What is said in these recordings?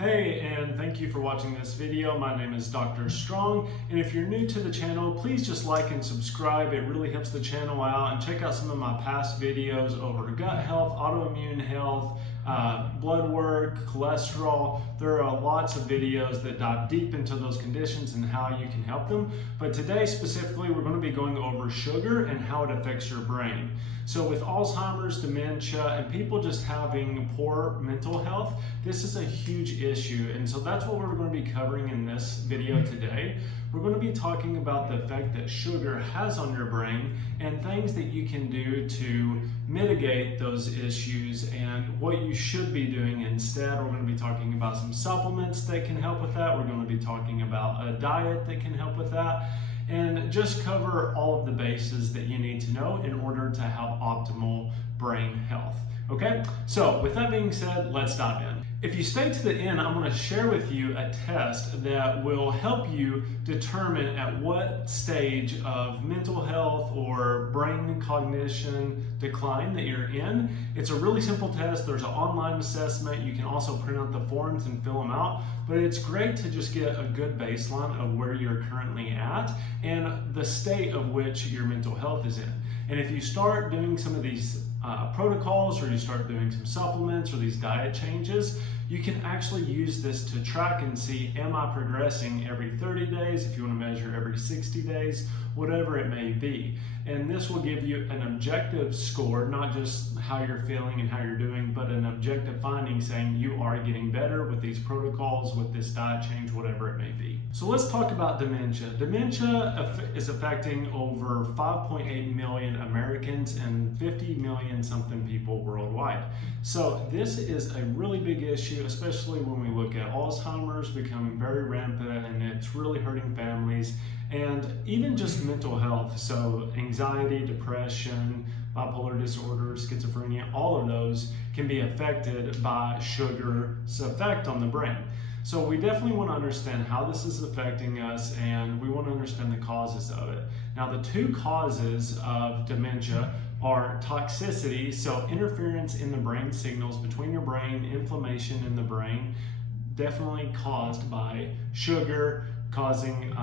Hey, and thank you for watching this video. My name is Dr. Strong, and if you're new to the channel, please just like and subscribe. It really helps the channel out, and check out some of my past videos over gut health, autoimmune health, blood work, cholesterol. There are lots of videos that dive deep into those conditions and how you can help them. But today specifically, we're going to be going over sugar and how it affects your brain. So with Alzheimer's, dementia, and people just having poor mental health, this is a huge issue. And so that's what we're going to be covering in this video today. We're going to be talking about the effect that sugar has on your brain and things that you can do to mitigate those issues and what you should be doing instead. We're going to be talking about some supplements that can help with that. We're going to be talking about a diet that can help with that, and just cover all of the bases that you need to know in order to have optimal brain health. Okay, so with that being said, let's dive in. If you stay to the end, I'm going to share with you a test that will help you determine at what stage of mental health or brain cognition decline that you're in. It's a really simple test. There's an online assessment. You can also print out the forms and fill them out, but it's great to just get a good baseline of where you're currently at and the state of which your mental health is in. And if you start doing some of these protocols, or you start doing some supplements or these diet changes, you can actually use this to track and see, am I progressing every 30 days, if you want to measure every 60 days, whatever it may be. And this will give you an objective score, not just how you're feeling and how you're doing, but an objective finding saying you are getting better with these protocols, with this diet change, whatever it may be. So let's talk about dementia. Dementia is affecting over 5.8 million Americans and 50 million something people worldwide. So this is a really big issue, especially when we look at Alzheimer's becoming very rampant, and it's really hurting families, and even just mental health. So anxiety, depression, bipolar disorder, schizophrenia, all of those can be affected by sugar's effect on the brain. So we definitely want to understand how this is affecting us, and we want to understand the causes of it. Now, the two causes of dementia are toxicity, so interference in the brain signals between your brain, inflammation in the brain, definitely caused by sugar, causing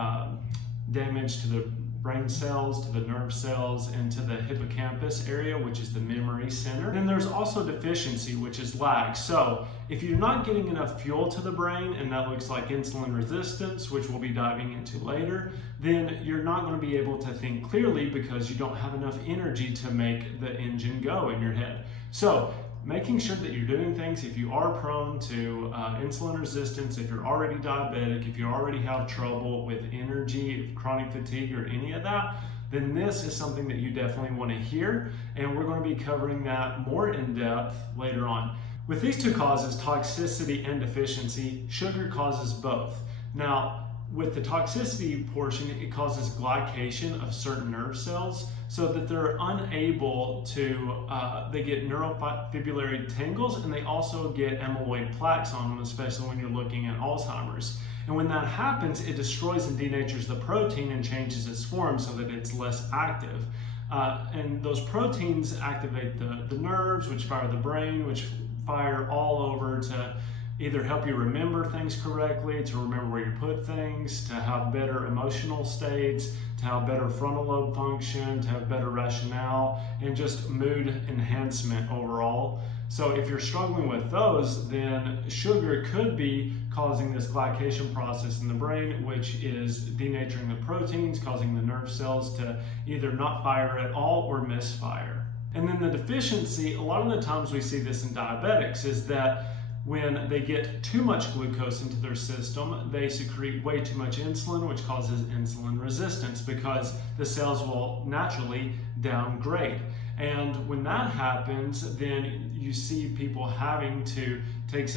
damage to the brain cells, to the nerve cells, and to the hippocampus area, which is the memory center. Then there's also deficiency, which is lag. So if you're not getting enough fuel to the brain, and that looks like insulin resistance, which we'll be diving into later, then you're not going to be able to think clearly because you don't have enough energy to make the engine go in your head. So making sure that you're doing things, if you are prone to insulin resistance, if you're already diabetic, if you already have trouble with energy, chronic fatigue, or any of that, then this is something that you definitely want to hear, and we're going to be covering that more in depth later on. With these two causes, toxicity and deficiency, sugar causes both. Now, with the toxicity portion, it causes glycation of certain nerve cells so that they're unable to, they get neurofibrillary tangles, and they also get amyloid plaques on them, especially when you're looking at Alzheimer's. And when that happens, it destroys and denatures the protein and changes its form so that it's less active. And those proteins activate the nerves, which fire the brain, which fire all over to either help you remember things correctly, to remember where you put things, to have better emotional states, to have better frontal lobe function, to have better rationale, and just mood enhancement overall. So if you're struggling with those, then sugar could be causing this glycation process in the brain, which is denaturing the proteins, causing the nerve cells to either not fire at all or misfire. And then the deficiency, a lot of the times we see this in diabetics, is that when they get too much glucose into their system, they secrete way too much insulin, which causes insulin resistance because the cells will naturally downgrade. And when that happens, then you see people having to take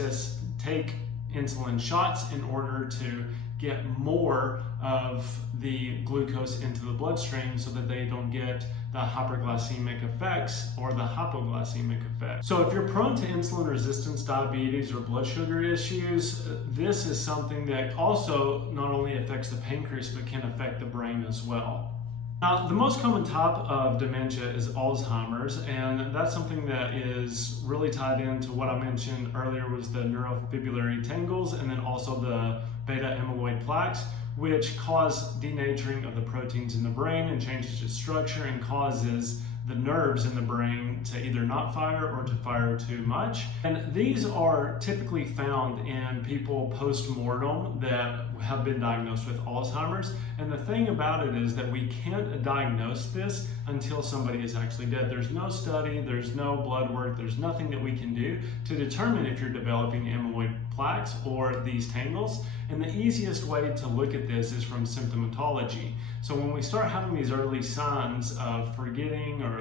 insulin shots in order to get more of the glucose into the bloodstream so that they don't get the hyperglycemic effects or the hypoglycemic effects. So if you're prone to insulin resistance, diabetes, or blood sugar issues, this is something that also not only affects the pancreas but can affect the brain as well. Now, the most common type of dementia is Alzheimer's, and that's something that is really tied into what I mentioned earlier was the neurofibrillary tangles and then also the beta amyloid plaques, which cause denaturing of the proteins in the brain and changes its structure and causes the nerves in the brain to either not fire or to fire too much. And these are typically found in people post-mortem that have been diagnosed with Alzheimer's. And the thing about it is that we can't diagnose this until somebody is actually dead. There's no study, there's no blood work, there's nothing that we can do to determine if you're developing amyloid plaques or these tangles. And the easiest way to look at this is from symptomatology. So when we start having these early signs of forgetting or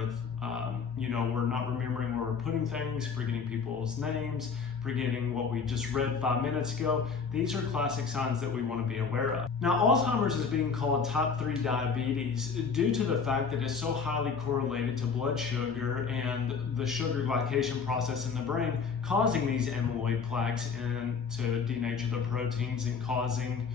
we're not remembering where we're putting things, forgetting people's names, forgetting what we just read 5 minutes ago, these are classic signs that we want to be aware of. Now, Alzheimer's is being called type 3 diabetes due to the fact that it's so highly correlated to blood sugar and the sugar glycation process in the brain, causing these amyloid plaques and to denature the proteins and causing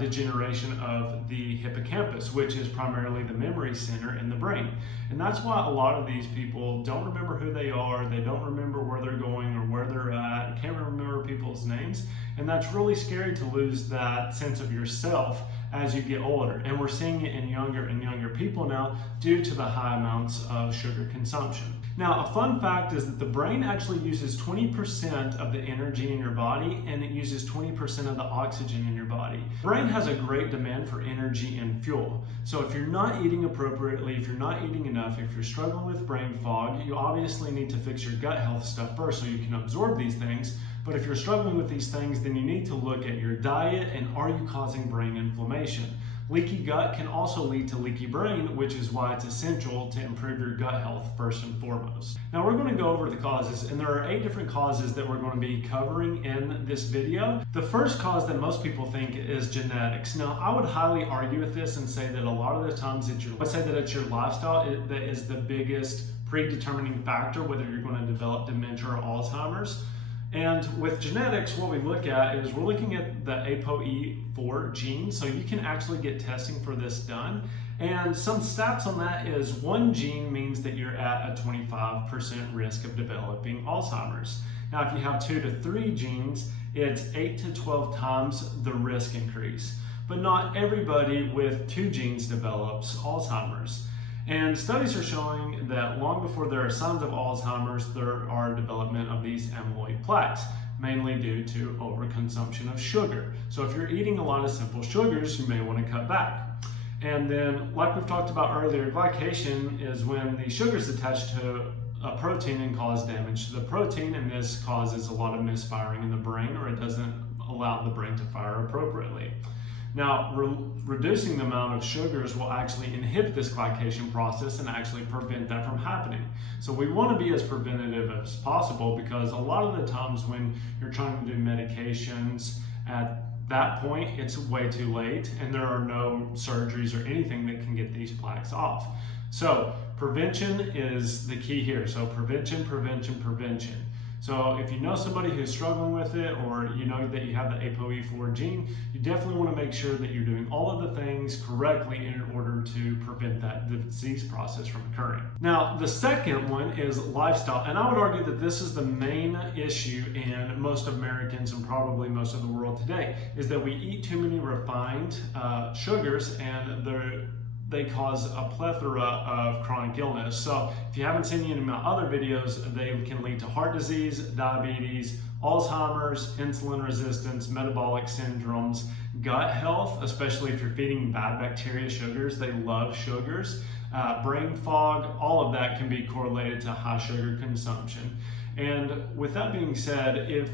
degeneration of the hippocampus, which is primarily the memory center in the brain. And that's why a lot of these people don't remember who they are, they don't remember where they're going or where they're at, can't remember people's names. And that's really scary to lose that sense of yourself as you get older. And we're seeing it in younger and younger people now due to the high amounts of sugar consumption. Now, a fun fact is that the brain actually uses 20% of the energy in your body and it uses 20% of the oxygen in your body. The brain has a great demand for energy and fuel. So if you're not eating appropriately, if you're not eating enough, if you're struggling with brain fog, you obviously need to fix your gut health stuff first so you can absorb these things. But if you're struggling with these things, then you need to look at your diet and are you causing brain inflammation? Leaky gut can also lead to leaky brain, which is why it's essential to improve your gut health first and foremost. Now we're going to go over the causes, and there are 8 different causes that we're going to be covering in this video. The first cause that most people think is genetics. Now I would highly argue with this and say that a lot of the times it's your lifestyle that is the biggest predetermining factor whether you're going to develop dementia or Alzheimer's. And with genetics, what we look at is we're looking at the ApoE4 gene. So you can actually get testing for this done. And some stats on that is 1 gene means that you're at a 25% risk of developing Alzheimer's. Now, if you have 2 to 3 genes, it's 8 to 12 times the risk increase. But not everybody with 2 genes develops Alzheimer's. And studies are showing that long before there are signs of Alzheimer's, there are development of these amyloid plaques, mainly due to overconsumption of sugar. So if you're eating a lot of simple sugars, you may want to cut back. And then, like we've talked about earlier, glycation is when the sugar is attached to a protein and cause damage to the protein, and this causes a lot of misfiring in the brain, or it doesn't allow the brain to fire appropriately. Now, reducing the amount of sugars will actually inhibit this glycation process and actually prevent that from happening. So we want to be as preventative as possible, because a lot of the times when you're trying to do medications at that point, it's way too late and there are no surgeries or anything that can get these plaques off. So prevention is the key here. So prevention, prevention, prevention. So if you know somebody who's struggling with it, or you know that you have the ApoE4 gene, you definitely want to make sure that you're doing all of the things correctly in order to prevent that disease process from occurring. Now, the second one is lifestyle, and I would argue that this is the main issue in most Americans and probably most of the world today, is that we eat too many refined sugars, and they cause a plethora of chronic illness. So if you haven't seen any of my other videos, they can lead to heart disease, diabetes, Alzheimer's, insulin resistance, metabolic syndromes, gut health, especially if you're feeding bad bacteria sugars. They love sugars. Brain fog, all of that can be correlated to high sugar consumption. And with that being said, if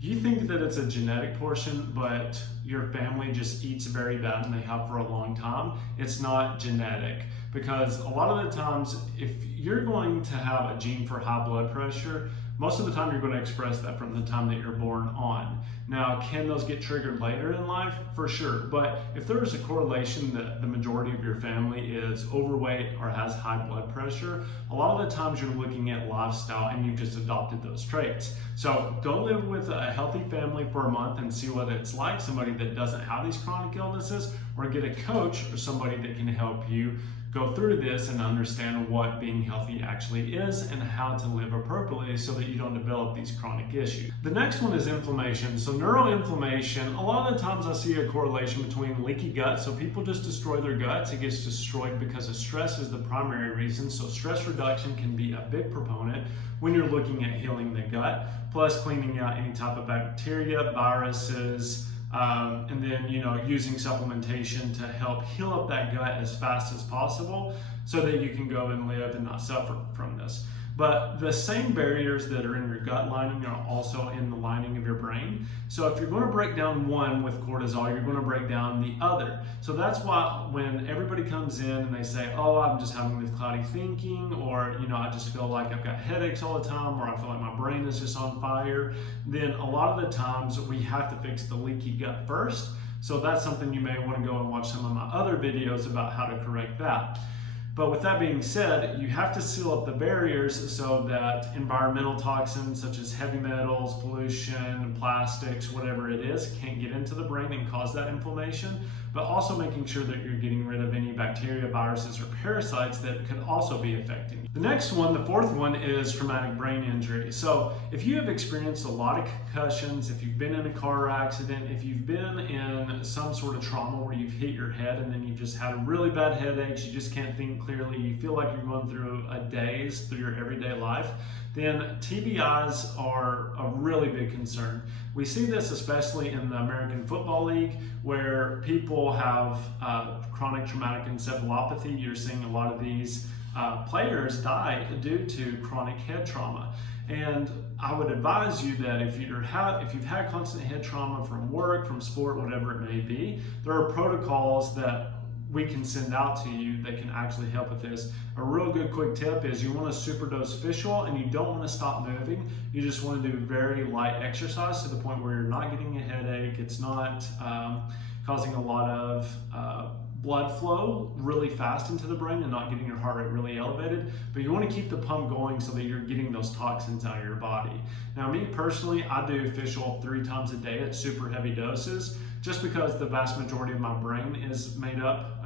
you think that it's a genetic portion, but your family just eats very bad and they have for a long time, it's not genetic. Because a lot of the times, if you're going to have a gene for high blood pressure, most of the time you're going to express that from the time that you're born on. Now, can those get triggered later in life? For sure. But if there is a correlation that the majority of your family is overweight or has high blood pressure, a lot of the times you're looking at lifestyle and you've just adopted those traits. So go live with a healthy family for a month and see what it's like, somebody that doesn't have these chronic illnesses, or get a coach or somebody that can help you go through this and understand what being healthy actually is and how to live appropriately so that you don't develop these chronic issues. The next one is inflammation. So neuroinflammation, a lot of the times I see a correlation between leaky gut. So people just destroy their guts. It gets destroyed because of stress is the primary reason. So stress reduction can be a big proponent when you're looking at healing the gut, plus cleaning out any type of bacteria, viruses, and then, using supplementation to help heal up that gut as fast as possible so that you can go and live and not suffer from this. But the same barriers that are in your gut lining are also in the lining of your brain. So if you're going to break down one with cortisol, you're going to break down the other. So that's why when everybody comes in and they say, oh, I'm just having this cloudy thinking, or, I just feel like I've got headaches all the time, or I feel like my brain is just on fire, then a lot of the times we have to fix the leaky gut first. So that's something you may want to go and watch some of my other videos about how to correct that. But with that being said, you have to seal up the barriers so that environmental toxins such as heavy metals, pollution, plastics, whatever it is, can't get into the brain and cause that inflammation, but also making sure that you're getting rid of any bacteria, viruses, or parasites that could also be affecting you. The next one, the fourth one, is traumatic brain injury. So if you have experienced a lot of concussions, if you've been in a car accident, if you've been in some sort of trauma where you've hit your head and then you've just had really bad headaches, you just can't think clearly, you feel like you're going through a daze through your everyday life, then TBIs are a really big concern. We see this especially in the American Football League, where people have chronic traumatic encephalopathy. You're seeing a lot of these players die due to chronic head trauma. And I would advise you that if you've had constant head trauma from work, from sport, whatever it may be, there are protocols that we can send out to you that can actually help with this. A real good quick tip is you want to superdose fish oil and you don't want to stop moving. You just want to do very light exercise to the point where you're not getting a headache. It's not causing a lot of blood flow really fast into the brain and not getting your heart rate really elevated, but you want to keep the pump going so that you're getting those toxins out of your body. Now, me personally, I do fish oil 3 times a day at super heavy doses, just because the vast majority of my brain is made up,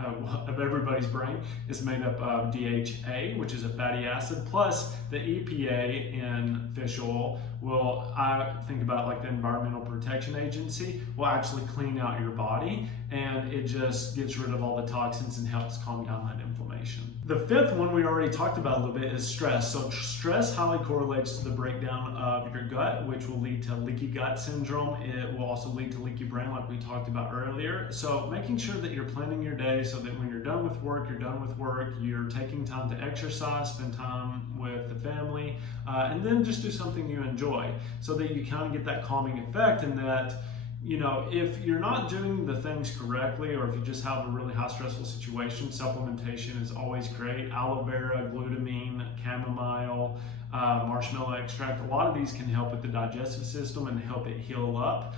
of everybody's brain, is made up of DHA, which is a fatty acid, plus the EPA in fish oil will, I think about it like the Environmental Protection Agency, will actually clean out your body, and it just gets rid of all the toxins and helps calm down that inflammation. The fifth one we already talked about a little bit is stress. So stress highly correlates to the breakdown of your gut, which will lead to leaky gut syndrome. It will also lead to leaky brain, like we talked about earlier. So making sure that you're planning your day so that when you're done with work, you're taking time to exercise, spend time with the family, and then just do something you enjoy so that you kind of get that calming effect, and that, if you're not doing the things correctly, or if you just have a really high stressful situation, supplementation is always great. Aloe vera, glutamine, chamomile, marshmallow extract, a lot of these can help with the digestive system and help it heal up.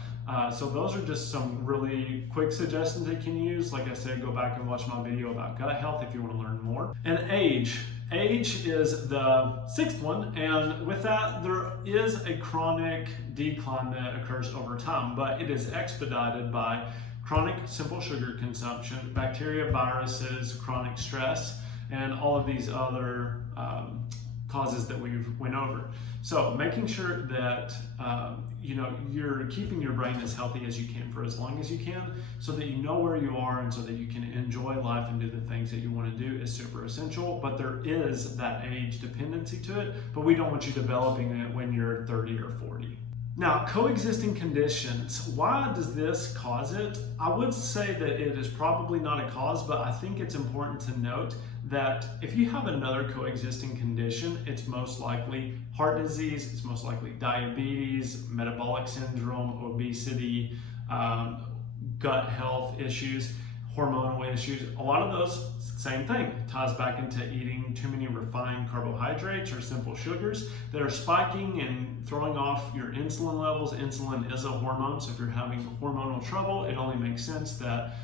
So those are just some really quick suggestions that you can use. Like I said, go back and watch my video about gut health if you want to learn more. And age. Age is the sixth one, and with that, there is a chronic decline that occurs over time, but it is expedited by chronic simple sugar consumption, bacteria, viruses, chronic stress, and all of these other causes that we've went over. So making sure that you're keeping your brain as healthy as you can for as long as you can, so that you know where you are and so that you can enjoy life and do the things that you want to do is super essential. But there is that age dependency to it, but we don't want you developing it when you're 30 or 40. Now, coexisting conditions, why does this cause it? I would say that it is probably not a cause, but I think it's important to note that if you have another coexisting condition, it's most likely heart disease, it's most likely diabetes, metabolic syndrome, obesity, gut health issues, hormonal issues. A lot of those, same thing, ties back into eating too many refined carbohydrates or simple sugars that are spiking and throwing off your insulin levels. Insulin is a hormone, so if you're having hormonal trouble, it only makes sense that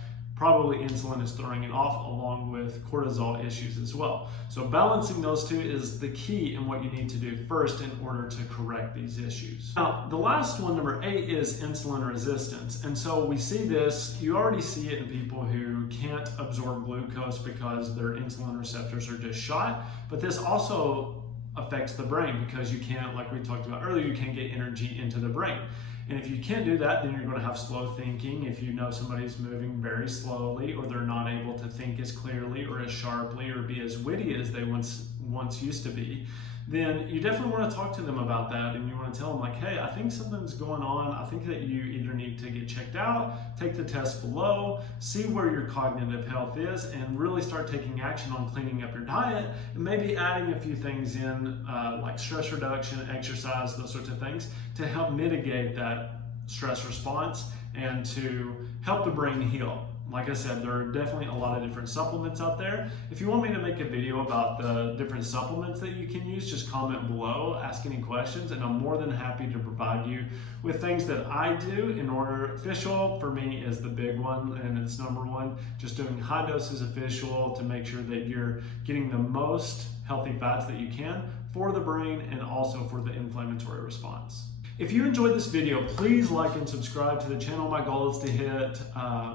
probably insulin is throwing it off, along with cortisol issues as well. So balancing those two is the key in what you need to do first in order to correct these issues. Now, the last one, number 8, is insulin resistance. And so we see this, you already see it in people who can't absorb glucose because their insulin receptors are just shot, but this also affects the brain because you can't, like we talked about earlier, you can't get energy into the brain. And if you can't do that, then you're going to have slow thinking. If you know somebody's moving very slowly, or they're not able to think as clearly or as sharply or be as witty as they once used to be, then you definitely want to talk to them about that, and you want to tell them like, hey, I think something's going on. I think that you either need to get checked out, take the test below, see where your cognitive health is, and really start taking action on cleaning up your diet, and maybe adding a few things in like stress reduction, exercise, those sorts of things to help mitigate that stress response and to help the brain heal. Like I said, there are definitely a lot of different supplements out there. If you want me to make a video about the different supplements that you can use, just comment below, ask any questions, and I'm more than happy to provide you with things that I do in order. Fish oil for me is the big one, and it's number one. Just doing high doses of fish oil to make sure that you're getting the most healthy fats that you can for the brain and also for the inflammatory response. If you enjoyed this video, please like and subscribe to the channel. My goal is to hit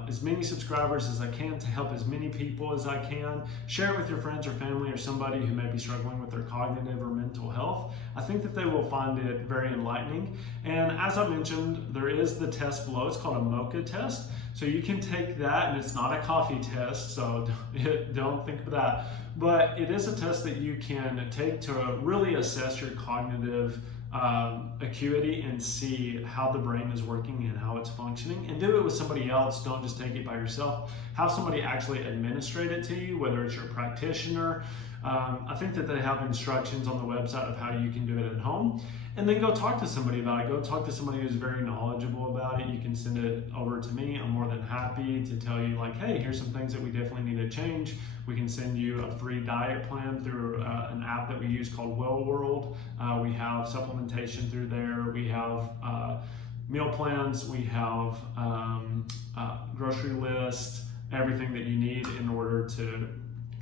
as many subscribers as I can to help as many people as I can. Share it with your friends or family or somebody who may be struggling with their cognitive or mental health. I think that they will find it very enlightening. And as I mentioned, there is the test below. It's called a MOCA test. So you can take that, and it's not a coffee test, so don't think of that. But it is a test that you can take to really assess your cognitive acuity and see how the brain is working and how it's functioning, and do it with somebody else. Don't just take it by yourself. Have somebody actually administrate it to you, whether it's your practitioner. I think that they have instructions on the website of how you can do it at home, and then go talk to somebody about it. Go talk to somebody who's very knowledgeable about it. You can send it over to me. I'm more than happy to tell you like, hey, here's some things that we definitely need to change. We can send you a free diet plan through an app that we use called Well World. We have supplementation through there. We have meal plans. We have grocery list, everything that you need in order to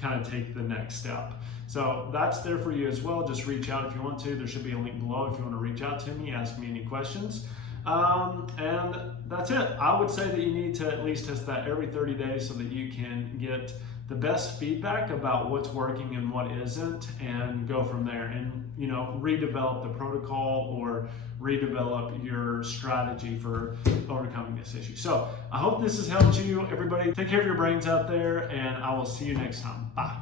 kind of take the next step. So that's there for you as well. Just reach out if you want to. There should be a link below if you want to reach out to me, ask me any questions. And that's it. I would say that you need to at least test that every 30 days so that you can get the best feedback about what's working and what isn't, and go from there, and redevelop the protocol or redevelop your strategy for overcoming this issue. So I hope this has helped you. Everybody, take care of your brains out there, and I will see you next time. Bye.